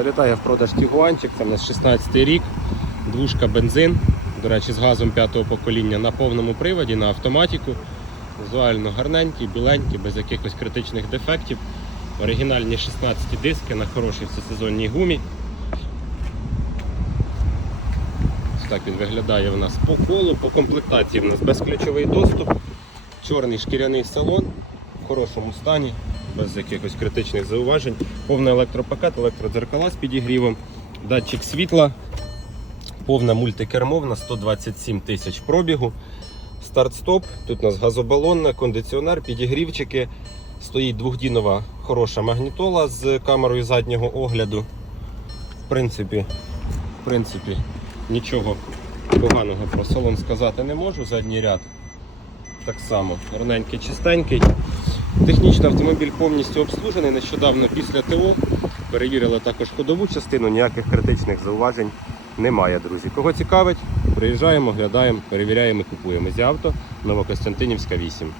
Залітає в продаж Тігуанчик, це в нас 16 рік, двушка бензин, до речі, з газом п'ятого покоління на повному приводі, на автоматіку. Візуально гарненький, біленький, без якихось критичних дефектів. Оригінальні 16 диски на хорошій всесезонній гумі. Ось так він виглядає у нас по колу, по комплектації у нас безключовий доступ, чорний шкіряний салон в хорошому стані, без якихось критичних зауважень. Повний електропакет, електродзеркала з підігрівом, датчик світла, повне мультикермо на 127 тисяч пробігу. Старт-стоп, тут у нас газобалонна, кондиціонер, підігрівчики. Стоїть двохдінова хороша магнітола з камерою заднього огляду. В принципі, в принципі, нічого поганого про салон сказати не можу. Задній ряд так само ровненький, чистенький. Технічно автомобіль повністю обслужений. Нещодавно після ТО перевірили також ходову частину, ніяких критичних зауважень немає, друзі. Кого цікавить, приїжджаємо, глядаємо, перевіряємо і купуємо. Зі авто Новокостянтинівська 8.